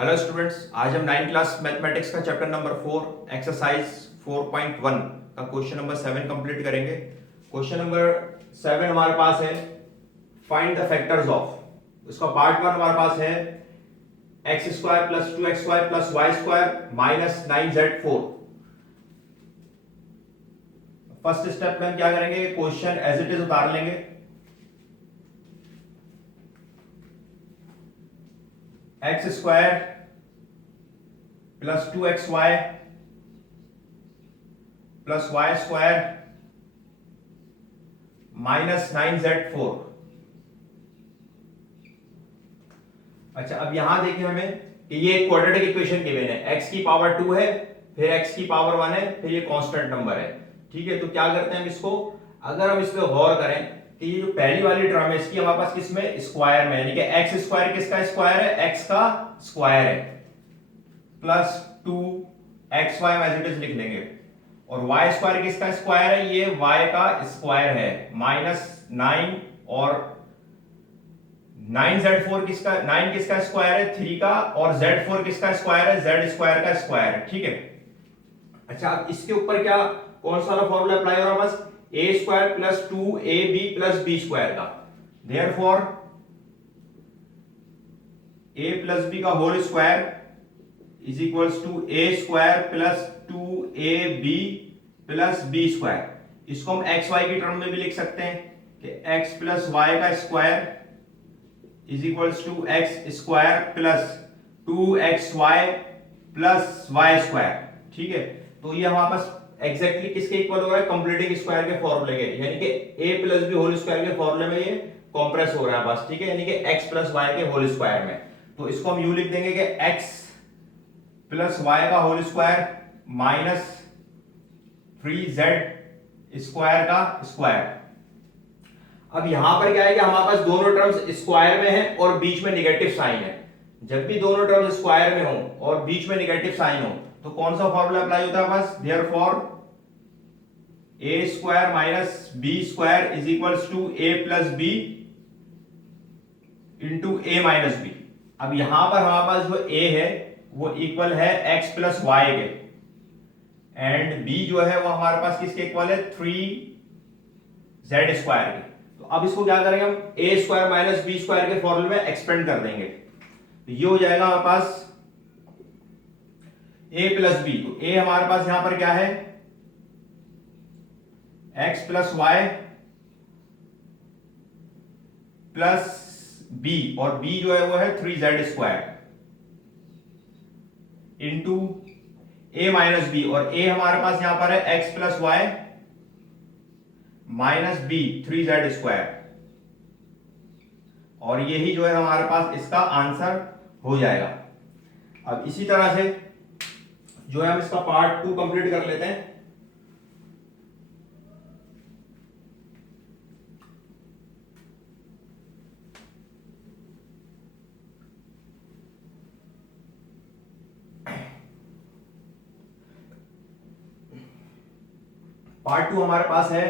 Hello students, आज हम 9th class mathematics का चैप्टर नंबर 4 एक्सरसाइज 4.1 का क्वेश्चन नंबर 7 कंप्लीट करेंगे। क्वेश्चन नंबर 7 हमारे पास है फाइंड द फैक्टर्स ऑफ। इसका पार्ट 1 हमारे पास है x square plus 2xy plus y square minus 9z4। First step में हम क्या करेंगे, क्वेश्चन एज इट इज उतार लेंगे। X square plus 2xy plus y square minus 9z4। अच्छा, अब यहां देखिए हमें कि ये एक क्वाड्रेटिक इक्वेशन गिवन है, x की पावर 2 है, फिर x की पावर 1 है, फिर ये कांस्टेंट नंबर है। ठीक है, तो क्या करते हैं हम इसको, अगर हम इस पे गौर करें कि ये जो पहली वाली टर्म है इसकी हमारे पास किसमें, स्क्वायर में, यानी कि एक्स स्क्वायर किसका स्क्वायर है, एक्स का स्क्वायर है, प्लस 2xy हम एज इट इज लिख लेंगे, और y स्क्वायर किसका स्क्वायर है, ये y का स्क्वायर है, माइनस 9, और 9z4 किसका, 9 किसका स्क्वायर है, 3 का, और z4 किसका स्क्वायर है, z स्क्वायर का स्क्वायर है। ठीक है, अच्छा अब इसके ऊपर क्या, कौन सा फॉर्मूला अप्लाई हो रहा है, बस a square plus 2ab plus b square का, देयरफॉर a प्लस b का whole square is equals to a square plus 2ab plus b square. इसको हम xy की टर्म में भी लिख सकते हैं कि x प्लस वाई का square is equals to x square plus 2xy plus y square. ठीक है, तो ये हमारे पास एग्जैक्टली किसके इक्वल हो रहा है, कंप्लीटिंग स्क्वायर के फॉर्मूले के, यानी कि a plus b whole square के फॉर्मूले में ये कॉम्प्रेस हो रहा है बस। ठीक है, यानी कि x प्लस वाई के होल स्क्वायर में, तो इसको हम यूं लिख देंगे कि x प्लस वाई का whole square minus 3z square का स्क्वायर। अब यहां पर क्या है कि हमारे पास दोनों टर्म्स स्क्वायर में है और बीच में नेगेटिव साइन है। जब भी दोनों टर्म्स स्क्वायर में हो और बीच में नेगेटिव साइन हो तो कौन सा फॉर्मूला अप्लाई होता है, बस therefore a square minus b square is equals to a plus b into a minus b। अब यहां पर हमारे पास जो a है वो इक्वल है x प्लस वाई के, एंड b जो है वो हमारे पास किसके इक्वल है, 3z स्क्वायर के। तो अब इसको क्या करेंगे हम, a square minus b square के फॉर्मूले में एक्सपेंड कर देंगे, तो ये हो जाएगा हमारे पास a प्लस बी। तो a हमारे पास यहां पर क्या है, x plus y plus b, और b जो है वो है 3z square into a minus b, और a हमारे पास यहां पर है x plus y minus b 3z square, और यही जो है हमारे पास इसका आंसर हो जाएगा। अब इसी तरह से जो है हम इसका पार्ट 2 कंप्लीट कर लेते हैं। पार्ट 2 हमारे पास है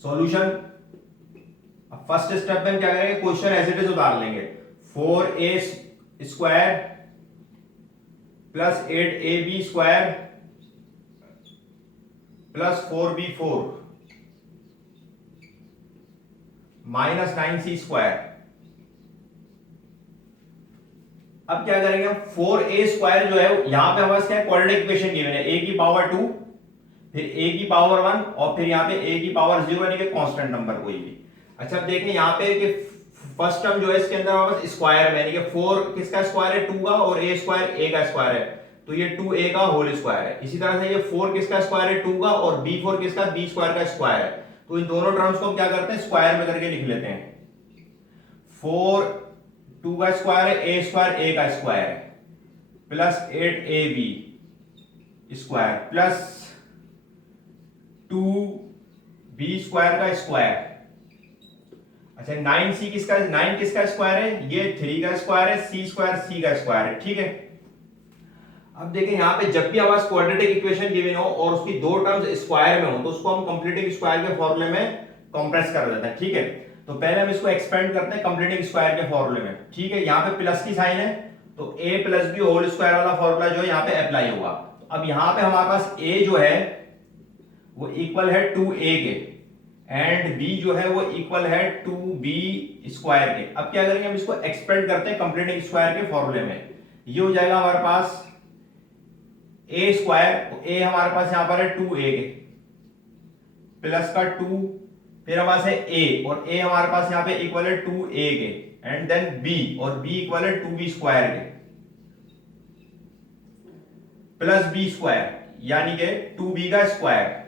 सॉल्यूशन। अब फर्स्ट स्टेप में हम क्या करेंगे, क्वेश्चन एज इट इज उतार लेंगे। 4a square plus 8ab square plus 4b4 minus 9c square. अब क्या करेंगे हम, 4a स्क्वायर जो है यहां पे हमारे पास क्या है, क्वाड्रेटिक इक्वेशन गिवन है, a की पावर 2 फिर a की पावर 1 और फिर यहाँ पे a की पावर 0 यानी कि कांस्टेंट नंबर कोई भी। अच्छा अब देखें यहाँ पे कि फर्स्ट टर्म जो है इसके अंदर हमारे पास स्क्वायर में, यानी कि 4 किसका स्क्वायर है, 2 का, और a स्क्वायर a का स्क्वायर है, तो ये 2a का होल स्क्वायर है। इसी तरह से ये 4 किसका स्क्वायर है, 2 का, और b4 किसका, b स्क्वायर का स्क्वायर है। तो इन दोनों टर्म्स को हम क्या करते हैं, स्क्वायर में करके लिख लेते हैं। 4 2 का स्क्वायर है, a स्क्वायर a का स्क्वायर है, plus 8ab square plus 2b square का स्क्वायर। अच्छा 9c किसका, 9 किसका स्क्वायर है, ये 3 का स्क्वायर है, c स्क्वायर c का स्क्वायर है। ठीक है, अब देखें यहाँ पे जब भी हमारे क्वाड्रेटिक इक्वेशन गिवन हो और उसकी दो टर्म्स स्क्वायर में हो तो उसको हम कंप्लीटिंग स्क्वायर के फॉर्मूले में कंप्रेस कर देते हैं। ठीक है, तो पहले हम इसको एक्सपेंड करते हैं कंप्लीटिंग स्क्वायर के फॉर्मूले में, ठीक है। यहाँ पे प्लस की साइन है तो a plus b whole square वाला फॉर्मूला जो है यहाँ पे अप्लाई होगा। तो अब यहाँ पे हमारे पास a जो है वो इक्वल है 2a के एंड b जो है वो इक्वल है 2b स्क्वायर के। अब क्या करेंगे, हम इसको एक्सपेंड करते हैं कंप्लीटिंग स्क्वायर के फॉर्मूले में। ये हो जाएगा हमारे पास a स्क्वायर, तो a हमारे पास यहां पर है 2a के प्लस का 2, फिर हमारे पास है a और a हमारे पास यहां पे इक्वल है 2a के एंड देन b और b इक्वल है 2b स्क्वायर के प्लस b स्क्वायर यानी कि 2b का स्क्वायर।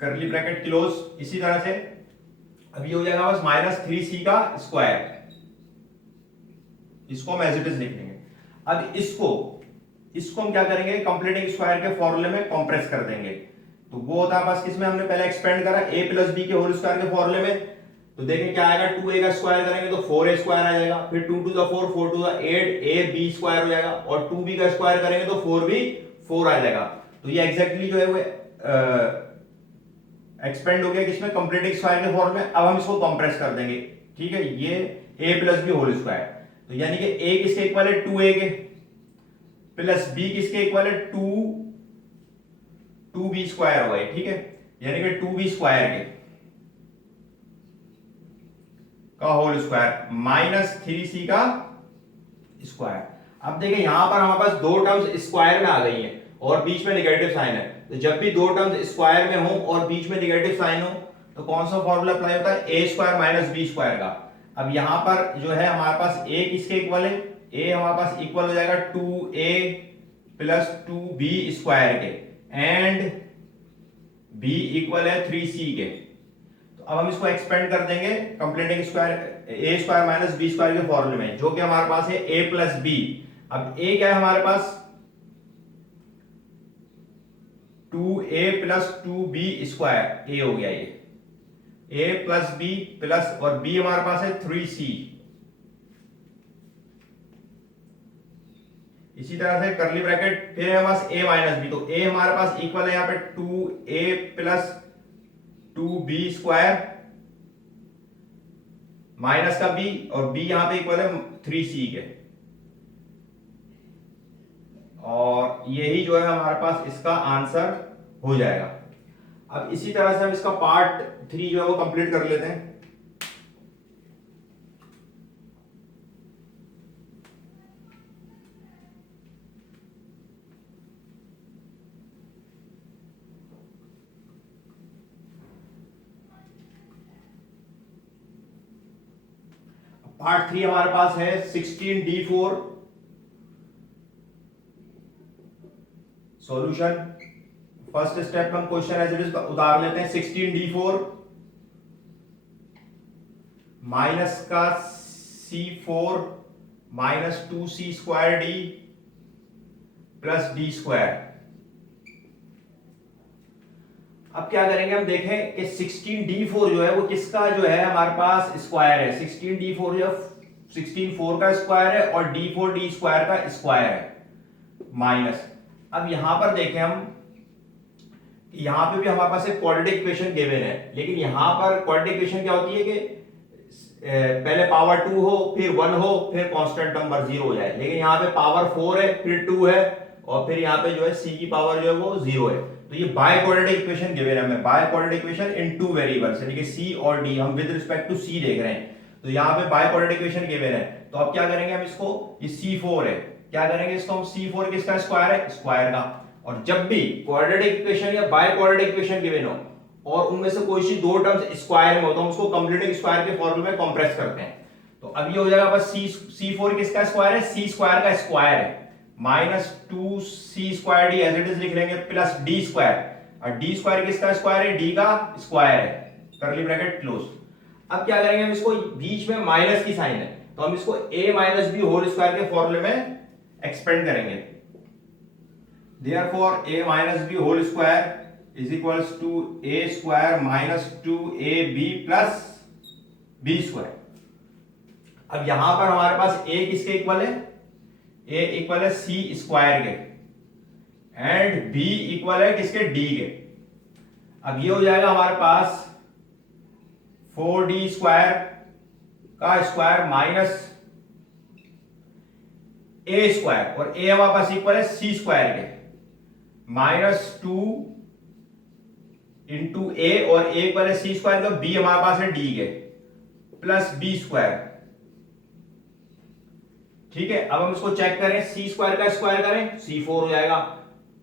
करली ब्रैकेट क्लोज। इसी तरह से अब ये हो जाएगा बस माइनस 3c का स्क्वायर, इसको हम एज इट इज लिख लेंगे। अब इसको हम क्या करेंगे, कंप्लीटिंग स्क्वायर के फॉर्मूले में कंप्रेस कर देंगे। तो वो होता है बस किसमें हमने पहले एक्सपेंड करा a प्लस बी के होल स्क्वायर के फॉर्मूले में। तो देखें क्या आएगा, 2a का स्क्वायर करेंगे तो 4a स्क्वायर आ जाएगा, फिर 2 to the 4 4 to the 8 ab square हो जाएगा और 2b का स्क्वायर करेंगे तो 4b 4 आ जाएगा। तो ये एग्जैक्टली जो है वो एक्सपेंड हो गया किसमें, कंप्लीटिंग स्क्वायर के फॉर्म में। अब हम इसको कंप्रेस कर देंगे, ठीक है। ये a plus b whole square, तो यानी कि a किसके इक्वल है 2a के प्लस b किसके इक्वल है 2b स्क्वायर होगा, ठीक है। यानी कि 2b स्क्वायर के का होल स्क्वायर माइनस 3c का स्क्वायर। अब देखिए यहां पर हमारे पास दो टर्म्स स्क्वायर में आ गई हैं और बीच में नेगेटिव साइन है। तो जब भी दो टर्म्स स्क्वायर में हो और बीच में नेगेटिव साइन हो तो कौन सा फॉर्मूला अप्लाई होता है, a square minus b square का। अब यहां पर जो है हमारे पास a किसके इक्वल है, a हमारे पास इक्वल हो जाएगा 2a प्लस 2b स्क्वायर के एंड b इक्वल है 3c के। तो अब हम इसको एक्सपेंड कर देंगे completing square a square minus b square के फॉर्मूले में, जो कि हमारे पास है a प्लस b। अब a क्या है हमारे पास 2a plus 2b square, a हो गया ये a प्लस b प्लस और b हमारे पास है 3c। इसी तरह से करली ब्रैकेट, फिर हमारे पास a माइनस b, तो a हमारे पास इक्वल है यहाँ पे 2a plus 2b square minus का b और b यहां पे इक्वल है 3c के। और यही जो है हमारे पास इसका आंसर हो जाएगा। अब इसी तरह से हम इसका पार्ट 3 जो है वो कंप्लीट कर लेते हैं। पार्ट 3 हमारे पास है 16d4 सॉल्यूशन। फर्स्ट स्टेप में हम क्वेश्चन एज इट इज उतार लेते हैं। 16d4 माइनस का c4 minus 2c square d plus d square. अब क्या करेंगे, हम देखें कि 16d4 जो है वो किसका जो है हमारे पास स्क्वायर है। 16d4 जो 16 का स्क्वायर है और d4 d स्क्वायर का स्क्वायर है माइनस। अब यहां पर देखें हम, यहां पे भी हमारे पास एक क्वाड्रेटिक इक्वेशन गिवन है, लेकिन यहां पर क्वाड्रेटिक इक्वेशन क्या होती है कि पहले पावर 2 हो फिर 1 हो फिर कांस्टेंट नंबर 0 हो जाए, लेकिन यहाँ पे पावर 4 है फिर 2 है और फिर यहाँ पे जो है c की पावर जो है वो 0 है। तो ये बाय क्वाड्रेटिक इक्वेशन गिवन है हमें, by quadratic equation in two variables, यानी कि c और d हम विद रिस्पेक्ट टू c देख रहे हैं। तो यहाँ पे बाय क्वाड्रेटिक इक्वेशन गिवन है। तो अब क्या करेंगे हम इसको, ये c4 है, क्या करेंगे इसको हम, c4 किसका स्क्वायर है, स्क्वायर का। और जब भी क्वाड्रेटिक इक्वेशन या बाय क्वाड्रेटिक इक्वेशन गिवन हो और उनमें से कोई सी दो टर्म्स स्क्वायर में हो तो हम उसको कंप्लीटिंग स्क्वायर के फॉर्मूले में कंप्रेस करते हैं। तो अब ये हो जाएगा बस c4 किसका स्क्वायर है, c स्क्वायर का स्क्वायर है minus 2c square d as it is लिख लेंगे प्लस d स्क्वायर, और d स्क्वायर किसका स्क्वायर है, d का स्क्वायर है, करली ब्रैकेट क्लोज। अब क्या करेंगे हम, इसको बीच में माइनस की साइन है तो हम इसको a minus b whole square के फॉर्मूले में एक्सपेंड करेंगे। Therefore a minus b whole square is equals to a square minus 2ab plus b square। अब यहां पर हमारे पास a किसके इक्वल है, a इक्वल है c स्क्वायर के एंड b इक्वल है किसके, d के। अब ये हो जाएगा हमारे पास 4d स्क्वायर का स्क्वायर माइनस a स्क्वायर, और a हमारे पास इक्वल है c स्क्वायर के, माइनस 2 इंटू ए, और a इक्वल है c स्क्वायर, तो b हमारे पास है d के, प्लस b स्क्वायर। ठीक है, अब हम इसको चेक करें, c स्क्वायर का स्क्वायर करें c4 हो जाएगा,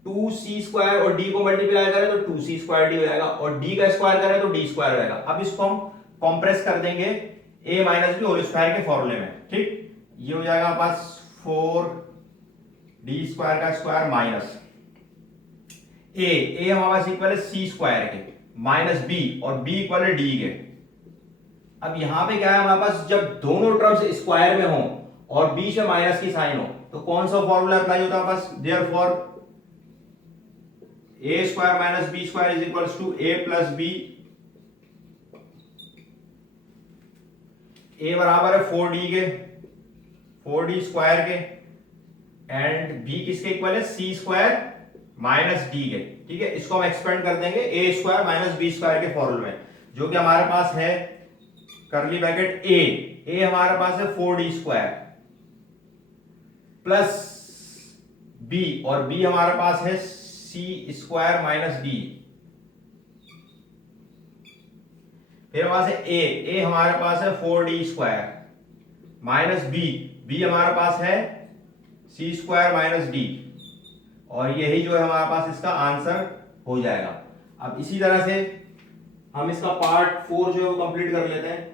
2c स्क्वायर और d को मल्टीप्लाई करें तो 2c स्क्वायर d हो जाएगा, और d का स्क्वायर करें तो d स्क्वायर हो जाएगा। अब इसको हम कॉम्प्रेस कर देंगे a minus b whole square के फॉर्मूले में। ठीक, ये हो जाएगा पास 4d स्क्वायर का स्क्वायर माइनस a हमारे पास इक्वल है c स्क्वायर के, माइनस b, और b इक्वल है d के। अब यहां पे क्या है हमारे पास, जब दोनों टर्म्स स्क्वायर में हो और बीच में माइनस की साइन हो तो कौन सा फॉर्मूला अप्लाई होता है बस, therefore a square minus b square is equals to a plus b। a बराबर है 4d के, 4d स्क्वायर के, एंड b किसके इक्वल है, c स्क्वायर माइनस d के। ठीक है, इसको हम एक्सपेंड कर देंगे a square minus b square के फॉर्मूले में, जो कि हमारे पास है करली ब्रैकेट a हमारे पास है 4d स्क्वायर प्लस b, और b हमारे पास है c स्क्वायर माइनस d। फिर हमारे पास है a हमारे पास है 4d स्क्वायर माइनस b हमारे पास है c स्क्वायर माइनस d, और यही जो है हमारे पास इसका आंसर हो जाएगा। अब इसी तरह से हम इसका पार्ट 4 जो है वो कंप्लीट कर लेते हैं।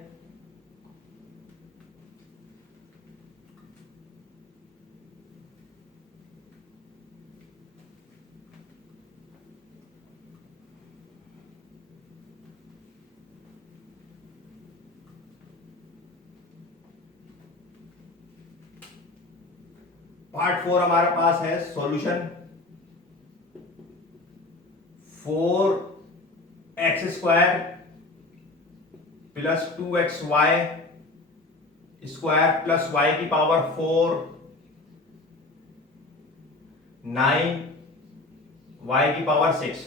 पार्ट 4 हमारे पास है solution 4x square plus 2xy square plus y की पावर 4 9 y की पावर 6।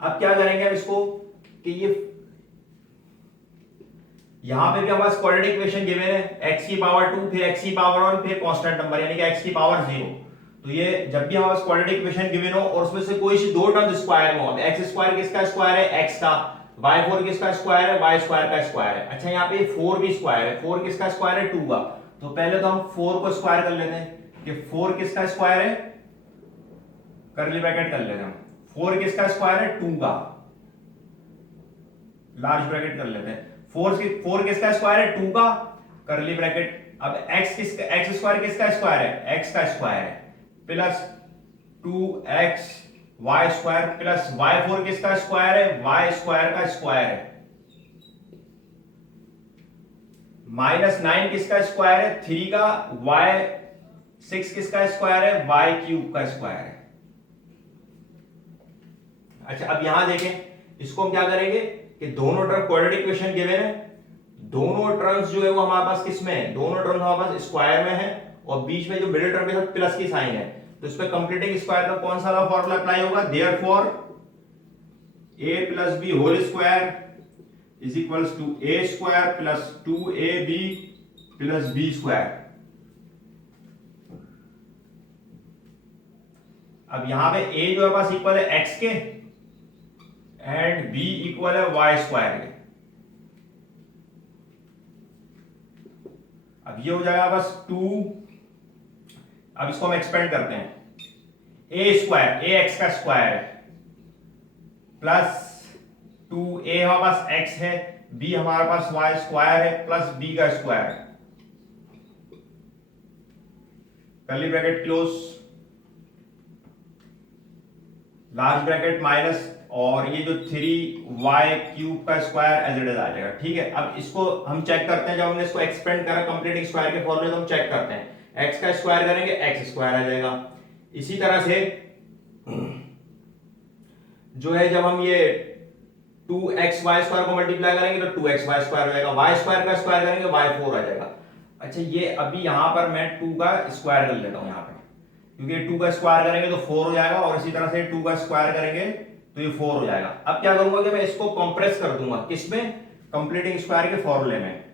अब क्या करेंगे हम इसको कि ये यहां पे भी हमारे पास क्वाड्रेटिक इक्वेशन गिवन है, x की पावर 2 फिर x की पावर 1 फिर कांस्टेंट नंबर यानी कि x की पावर 0। तो ये जब भी हमारे पास क्वाड्रेटिक इक्वेशन गिवन हो और उसमें से कोई सी दो टर्म स्क्वायर में हो, x स्क्वायर किसका स्क्वायर है, x का, y4 किसका स्क्वायर है, y स्क्वायर का स्क्वायर है। अच्छा यहाँ पे 4 भी स्क्वायर है, 4 किसका स्क्वायर है, 2 का। तो पहले तो हम 4 को स्क्वायर कर लेते हैं कि 4 किसका स्क्वायर है, कर्ली ब्रैकेट कर लेते हैं, 4 किसका स्क्वायर है, 2 का, लार्ज ब्रैकेट कर लेते हैं, 4 किसका स्क्वायर है, 2 का, कर्ली ब्रैकेट। अब x स्क्वायर किसका स्क्वायर है, x का स्क्वायर है, plus 2x y square plus y4 किसका स्क्वायर है, y स्क्वायर का स्क्वायर है, माइनस 9 किसका स्क्वायर है, 3 का, y6 किसका स्क्वायर है, y क्यूब का स्क्वायर है। अच्छा अब यहां देखें, इसको हम क्या करेंगे कि दोनों टर्म क्वाड्रेटिक इक्वेशन गिवन है, दोनों टर्म्स जो है वो हमारे पास किसमें है, दोनों टर्म्स हमारे पास स्क्वायर में है, और बीच में जो मिडिल टर्म के साथ प्लस की साइन है, तो इस पे कंप्लीटिंग स्क्वायर का कौन सा फॉर्मूला अप्लाई होगा, therefore a plus b whole square is equals to a square plus 2ab plus b square. अब यहां पे a जो है पास इक्वल है x के एंड b इक्वल है y स्क्वायर के। अब ये हो जाएगा बस 2, अब इसको हम एक्सपेंड करते हैं, a स्क्वायर a x का स्क्वायर है प्लस 2a हमारे पास x है, b हमारे पास y स्क्वायर है प्लस b का स्क्वायर है, curly bracket close, large bracket minus, और ये जो 3y क्यूब का स्क्वायर एज इट इज आ जाएगा। ठीक है, अब इसको हम चेक करते हैं, जब हमने इसको एक्सपेंड करा कंप्लीटिंग स्क्वायर के फॉर्मूले, तो हम चेक करते हैं, x का स्क्वायर करेंगे x स्क्वायर आ जाएगा। इसी तरह से जो है जब हम ये 2xy स्क्वायर को मल्टीप्लाई करेंगे तो 2xy स्क्वायर हो जाएगा, y स्क्वायर का स्क्वायर करेंगे y4 आ जाएगा। अच्छा ये अभी यहां पर मैं 2 का स्क्वायर कर लेता हूं, यहां पे क्योंकि 2 का स्क्वायर करेंगे तो 4 हो जाएगा, और इसी तरह से 2 का स्क्वायर करेंगे तो ये 4 हो जाएगा। अब क्या करूंगा कि मैं इसको कंप्रेस कर दूंगा, किसमें, कंप्लीटिंग स्क्वायर के फॉर्मूले में।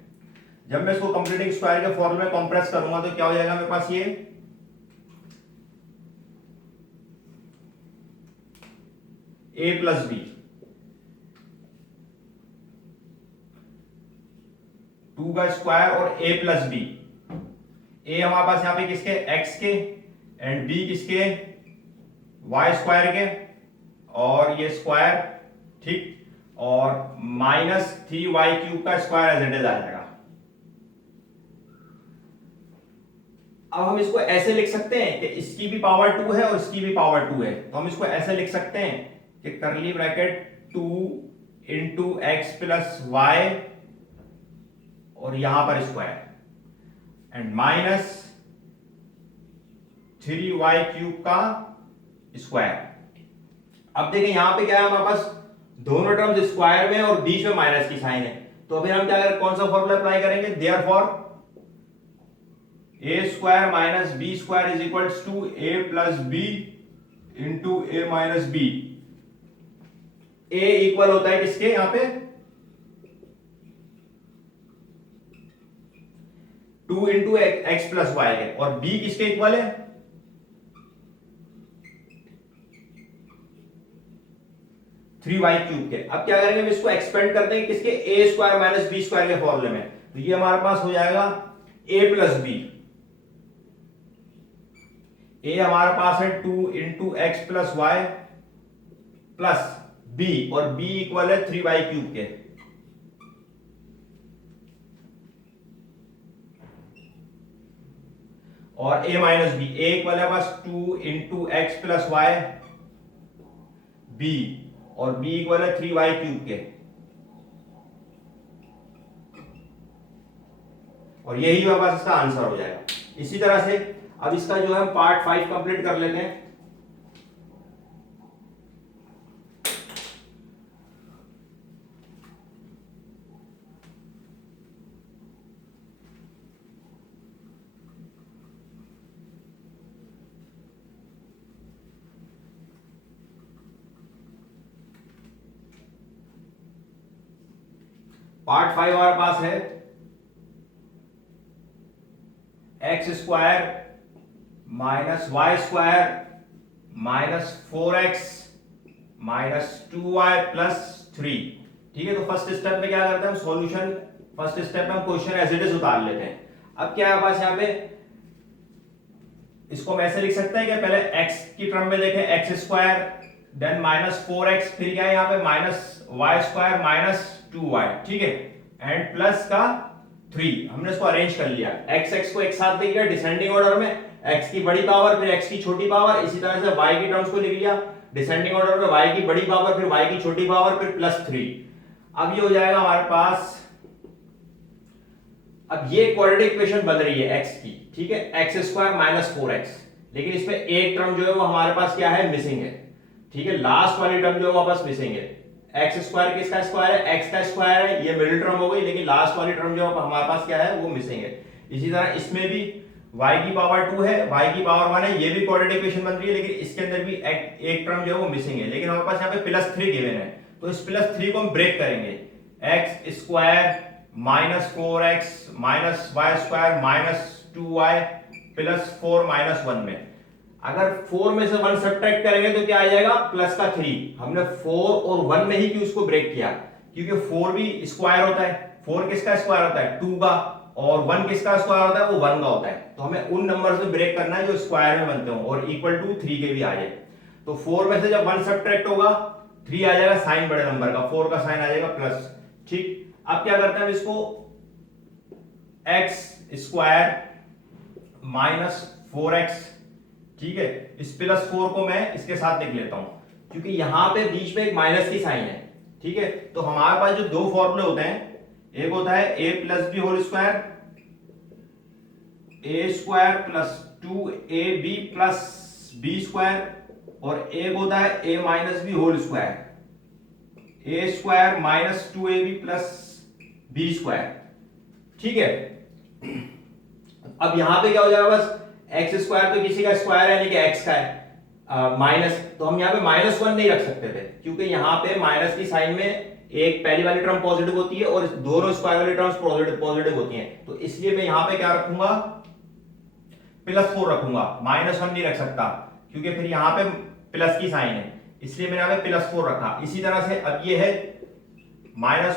जब मैं इसको कंप्लीटिंग स्क्वायर के फॉर्मूले में कंप्रेस करूंगा तो क्या हो जाएगा मेरे पास, ये a प्लस बी, 2 का स्क्वायर और a प्लस बी। a हमारे पास यहां पे किसके, x के, एंड b किसके, y स्क्वायर के, और ये स्क्वायर, ठीक, और माइनस 3y³ का स्क्वायर एज इट इज आ जाएगा। अब हम इसको ऐसे लिख सकते हैं कि इसकी भी पावर 2 है और इसकी भी पावर 2 है, तो हम इसको ऐसे लिख सकते हैं कि curly bracket 2 into x plus y और यहां पर स्क्वायर एंड माइनस 3y³ का स्क्वायर। अब देखें यहां पे क्या है, हमारे पास दोनों टर्म्स स्क्वायर में और बीच में माइनस की साइन है, तो अभी हम क्या करें, कौन सा फॉर्मूला अप्लाई करेंगे, therefore a square minus b square is equals to a plus B into a minus b. a equal होता है किसके, यहां पे 2 इंटू एक्स प्लस वाई है, और b किसके इक्वल है, 3y³ के। अब क्या करेंगे, हम इसको एक्सपेंड करते हैं किसके, a square minus b square के फॉर्मूले में, तो ये हमारे पास हो जाएगा a प्लस बी। a हमारे पास है 2 into x plus y plus b, और b इक्वल है 3y³ के। और a minus b, a equal है बस 2 into x plus y b, और b इक्वल है 3y³ के। और यही हमारे पास इसका आंसर हो जाएगा। इसी तरह से अब इसका जो है पार्ट 5 कंप्लीट कर लेते हैं। पार्ट 5 हमारे पास है x square minus y square minus 4x minus 2y plus 3। ठीक है, तो फर्स्ट स्टेप में क्या करते हैं हम, सॉल्यूशन, फर्स्ट स्टेप में हम क्वेश्चन एज इट इज उतार लेते हैं। अब क्या है पास यहाँ पे, इसको हम ऐसे लिख सकते हैं कि पहले x की टर्म में देखें, x square then minus 4x, फिर क्या है यहाँ पे minus y square minus 2y, ठीक है, एंड प्लस का 3। हमने इसको अरेंज कर लिया, x को एक साथ लिख लिया डिसेंडिंग ऑर्डर में, x की बड़ी पावर फिर x की छोटी पावर, इसी तरह से y की टर्म्स को लिख लिया डिसेंडिंग ऑर्डर में, y की बड़ी पावर फिर y की छोटी पावर फिर प्लस 3। अब ये हो जाएगा हमारे पास, अब ये क्वाड्रेटिक इक्वेशन बन रही है x की, ठीक है, एक्स स्क्वायर माइनस 4x, लेकिन इसमें एक टर्म जो है वो हमारे पास क्या है, मिसिंग है, ठीक है, लास्ट वाली टर्म जो है वापस मिसिंग है। एक्स स्क्वायर किसका स्क्वायर है, एक्स का स्क्वायर है, ये मिडिल टर्म हो गई, लेकिन लास्ट वाली टर्म जो हमारे पास क्या है वो मिसिंग है। इसी तरह इसमें भी y की पावर 2 है, y की पावर 1 है, ये भी क्वाड्रेटिक इक्वेशन बन रही है, लेकिन इसके अंदर भी एक टर्म जो है वो मिसिंग है, लेकिन हमारे पास यहाँ पे प्लस 3 गिवन है, तो इस प्लस 3 को हम ब्रेक करेंगे, x square minus 4x minus y square minus 2y plus 4 minus 1 में। अगर 4 में से 1 सब्ट्रैक्ट करेंगे तो क्या आ जाएगा, प्लस का 3। हमने 4 और 1 में ही क्यों इसको ब्रेक किया, क्योंकि 4 भी स्क्वायर होता है, 4 किसका स्क्वायर होता है, 2 का, और 1 किसका स्क्वायर होता है, वो 1 का होता है, तो हमें उन नंबर से ब्रेक करना है जो स्क्वायर में बनते हो और इक्वल टू 3 के भी आ जाए। तो 4 में से जब 1 सब्ट्रैक्ट होगा 3 आ जाएगा साइन बड़े नंबर का, 4 का साइन आ जाएगा प्लस, ठीक। अब क्या करते हैं, इसको एक्स स्क्वायर माइनस 4x, ठीक है, इस प्लस 4 को मैं इसके साथ लिख लेता हूं, क्योंकि यहां पे बीच में एक माइनस की साइन है, ठीक है। तो हमारे पास जो दो फॉर्मूले होते हैं, एक होता है a plus b whole square, a square plus 2ab plus b square, और एक होता है a minus b whole square, a square minus 2ab plus b square, ठीक है। अब यहां पे क्या हो जाएगा, बस एक्स स्क्वायर तो किसी का स्क्वायर है, यानी कि एक्स का है, माइनस, तो हम यहाँ पे -1 नहीं रख सकते थे, क्योंकि यहाँ पे माइनस की साइन में एक पहली वाली टर्म पॉजिटिव होती है और दोनों स्क्वायर वाली टर्म्स पॉजिटिव होती हैं, तो इसलिए मैं यहाँ पे क्या रखूंगा, +4 रखूंगा, -1 नहीं रख सकता, क्योंकि फिर यहाँ पे प्लस की साइन है, इसलिए मैंने यहाँ पे +4 रखा। इसी तरह से अब ये है -y²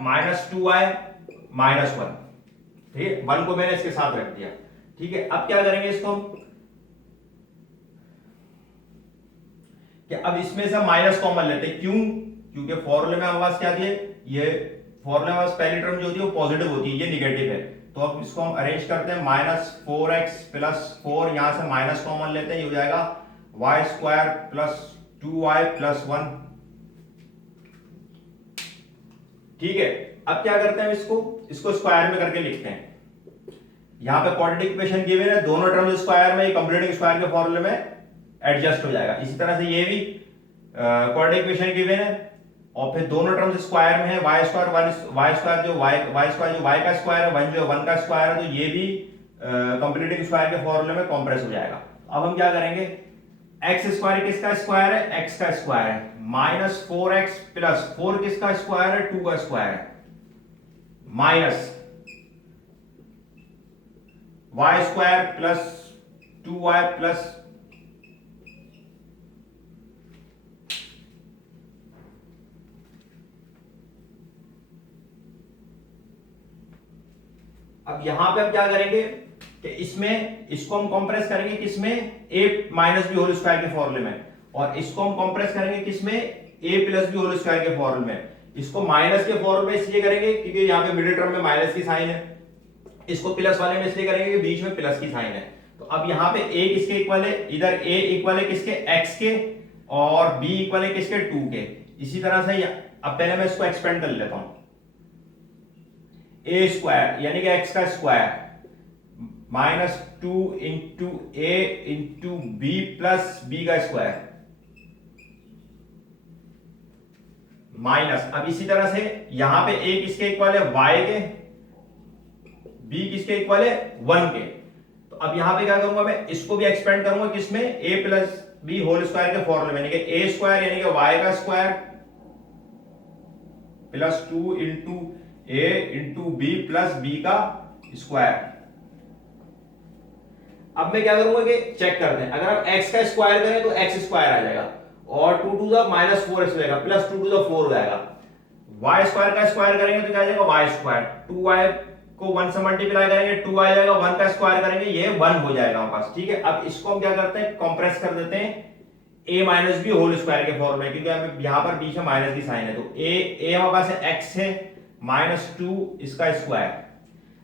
-2y -1, ठीक है, 1 को मैंने इसके साथ रख दिया, ठीक है। अब क्या करेंगे इसको हम, कि अब इसमें से माइनस कॉमन लेते हैं, क्यों, क्योंकि फॉर्मूले में हमारे पास क्या दिए, ये फॉर्मूले में हमारे पास पहली टर्म जो होती है वो पॉजिटिव होती है, ये निगेटिव है, तो अब इसको हम अरेंज करते हैं, -4x + 4, यहां से माइनस कॉमन लेते हैं, ये हो जाएगा y² + 2y + 1, ठीक है। अब क्या करते हैं, इसको स्क्वायर में करके लिखते हैं, यहां पे क्वाड्रेटिक इक्वेशन गिवन है, दोनों टर्म स्क्वायर में, कंप्लीटिंग स्क्वायर के फॉर्मूले में एडजस्ट हो जाएगा। इसी तरह से ये भी क्वाड्रेटिक इक्वेशन गिवन है और फिर दोनों टर्म्स स्क्वायर में है, y² जो y का स्क्वायर है, 1 जो 1 का स्क्वायर है, तो ये भी कंप्लीटिंग स्क्वायर के फॉर्मूले में कंप्रेस हो जाएगा। अब हम क्या करेंगे, x² किसका स्क्वायर है, x का स्क्वायर है, -4x + 4 किसका स्क्वायर है, 2 का स्क्वायर है, माइनस y² + 2y + अब यहां पे हम क्या करेंगे कि इसमें इसको हम कंप्रेस करेंगे किसमें, a - b होल स्क्वायर के फॉर्मूले में, और इसको हम कंप्रेस करेंगे किसमें, a + b होल स्क्वायर के फॉर्मूले में। इसको माइनस के फॉर्मूले में इसलिए करेंगे क्योंकि यहाँ पे मिडिल टर्म में माइनस की साइन है, इसको प्लस वाले में इसलिए करेंगे कि बीच में प्लस की साइन है। तो अब यहाँ पे a किसके इक्वल है, इधर a इक्वल है किसके, x के, और b इक्वल है किसके, 2 के। इसी तरह से अब पहले मैं इसको एक्सपेंड कर लेता हूं, a² यानी कि x का स्क्वायर -2 × a × b + b का स्क्वायर माइनस, अब इसी तरह से यहां पे a किसके इक्वल है, y के, b किसके इक्वल है, 1 के। तो अब यहां पे क्या करूंगा, मैं इसको भी एक्सपेंड करूंगा किसमें, a + b होल स्क्वायर के फॉर्मूले में, यानी कि a² यानी कि y का स्क्वायर +2 × a × b + b का स्क्वायर। अब मैं क्या करूंगा कि चेक करते हैं, अगर आप x का स्क्वायर करें तो x² आ जाएगा, और 2 to the -4x हो जाएगा, +2 to the 4 हो जाएगा। y² का स्क्वायर करेंगे तो क्या आ जाएगा, y², 2y को 1 से मल्टीप्लाई करेंगे 2 आ जाएगा, 1 का स्क्वायर करेंगे ये 1 हो जाएगा हमारे पास, ठीक है। अब इसको हम क्या करते हैं, कंप्रेस कर देते हैं a - b होल स्क्वायर के फॉर्म में, क्योंकि यहां पर बीच में माइनस की साइन है, तो a हमारे पास है x है -2 इसका स्क्वायर,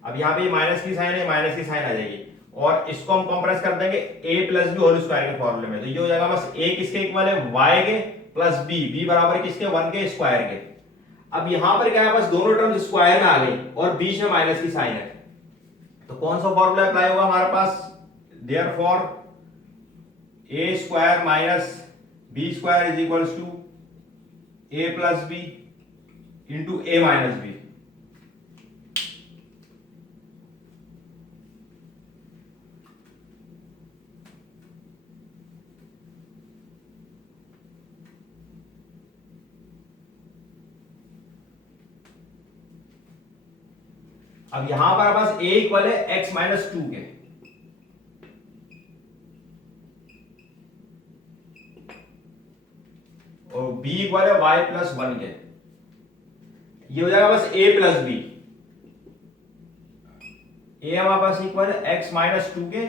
अब यहां पे ये माइनस की साइन है, माइनस की साइन आ जाएगी, और इसको हम कंप्रेस कर देंगे a + b होल स्क्वायर के फॉर्मूले में, तो ये हो जाएगा बस a किसके इक्वल है, y के + b बराबर किसके, 1 के स्क्वायर के। अब यहां पर क्या है, बस दोनों टर्म्स स्क्वायर में आ गई और बीच में माइनस की साइन है, तो कौन सा फॉर्मूला अप्लाई होगा हमारे पास, therefore a² - b² = a + b × a - b। अब यहां पर बस a इक्वल है x - 2 के, और b इक्वल है y + 1 के, ये हो जाएगा बस a + b, a हमारे पास इक्वल है x - 2 के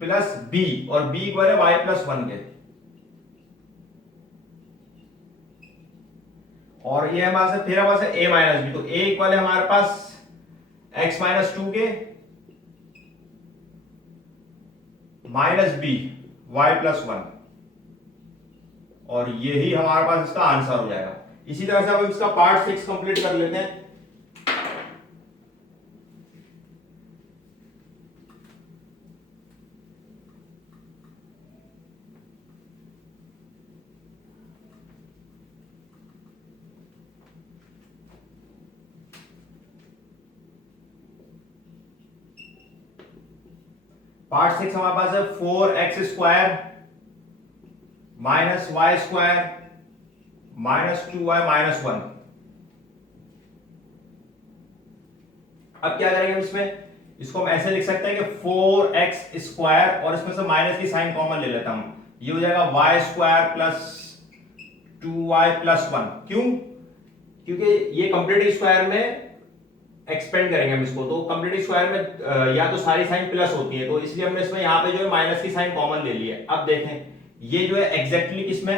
प्लस b, और b इक्वल है y + 1 के, और ये हमारे से फिर हमारे से a - b, तो a इक्वल है हमारे पास x - 2 के -b y + 1, और यही हमारे पास इसका आंसर हो जाएगा। इसी तरह से अब इसका पार्ट 6 कंप्लीट कर लेते हैं। पार्ट 6 हमारे पास है 4x² minus y² minus 2y minus 1। अब क्या करेंगे हम इसमें, इसको हम ऐसे लिख सकते हैं कि 4x² और इसमें से माइनस की साइन कॉमन ले लेता हूं, ये हो जाएगा y² प्लस 2y प्लस 1। क्यों? क्योंकि ये कंप्लीट स्क्वायर में एक्सपेंड करेंगे हम इसको, तो कंप्लीट स्क्वायर में या तो सारी साइन प्लस होती है, तो इसलिए हमने इसमें यहाँ पे जो है माइनस की साइन कॉमन ले ली है। अब देखें ये जो है एग्जैक्टली किसमें,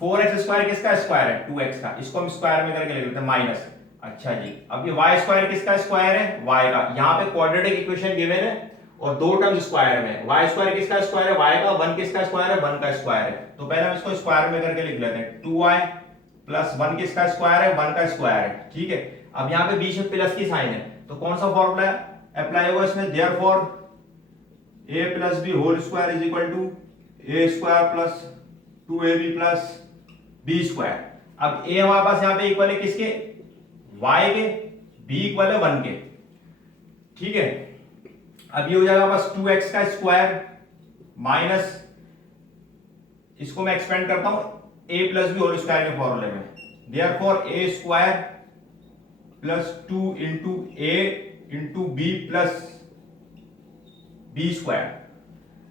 4x² किसका स्क्वायर है, 2x का, इसको हम स्क्वायर में करके लिख लेते हैं माइनस। अच्छा जी, अब ये y² किसका स्क्वायर है, y का। यहाँ पे क्वाड्रेटिक इक्वेशन गिवन है और दो टर्म्स स्क्वायर में, y² किसका स्क्वायर है, y का, 1 किसका स्क्वायर है, 1 का स्क्वायर है। तो पहले हम इसको स्क्वायर में करके लिख लेते हैं, 2y प्लस 1 किसका स्क्वायर है, 1 का स्क्वायर है। ठीक है, अब यहाँ पे बीच में प्लस की साइन है, तो कौन सा फॉर्मूला अप्लाई होगा इसमें, therefore a plus b whole square is equal to a² plus 2ab plus b²। अब a हमारे पास यहाँ पे इक्वल है किसके, y के, b इक्वल है 1 के। ठीक है, अब ये हो जाएगा बस 2x का स्क्वायर माइनस, इसको मैं एक्सपेंड करता हूं a plus b whole square के फॉर्मूले में, therefore a² plus 2 into a into b plus b²।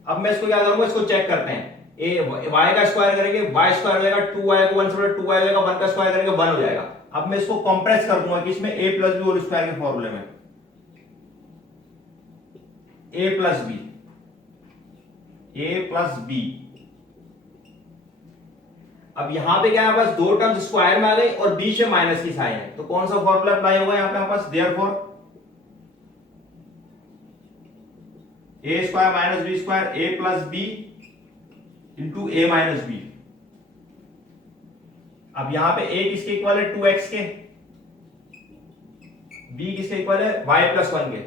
अब मैं इसको क्या करूंगा, इसको चेक करते हैं, y का स्क्वायर करेंगे y² हो जाएगा, 2y को 1 से बड़ा 2y हो जाएगा, 1 का स्क्वायर करेंगे 1 हो जाएगा। अब मैं इसको कंप्रेस कर दूंगा किसमें, a plus b whole square के फॉर्मूले में, a प्लस बी। अब यहां पे क्या है, बस दो टर्म्स स्क्वायर में आ गई और बीच में माइनस की साइन है, तो कौन सा फॉर्मूला अप्लाई होगा यहां पे हमारे पास, therefore a² minus b² a plus B into a minus B. अब यहां पे a किसके इक्वल है, 2x के, b किसके इक्वल है, y प्लस 1 के।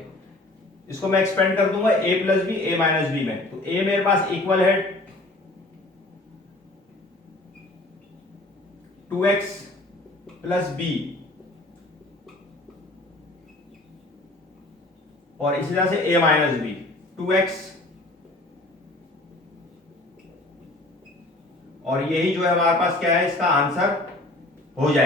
इसको मैं एक्सपेंड कर दूंगा a plus b a minus b में, तो a मेरे पास इक्वल है 2x प्लस बी, और इसी तरह से a माइनस बी, 2x, और यही जो है हमारे पास क्या है, इसका आंसर हो जाएगा।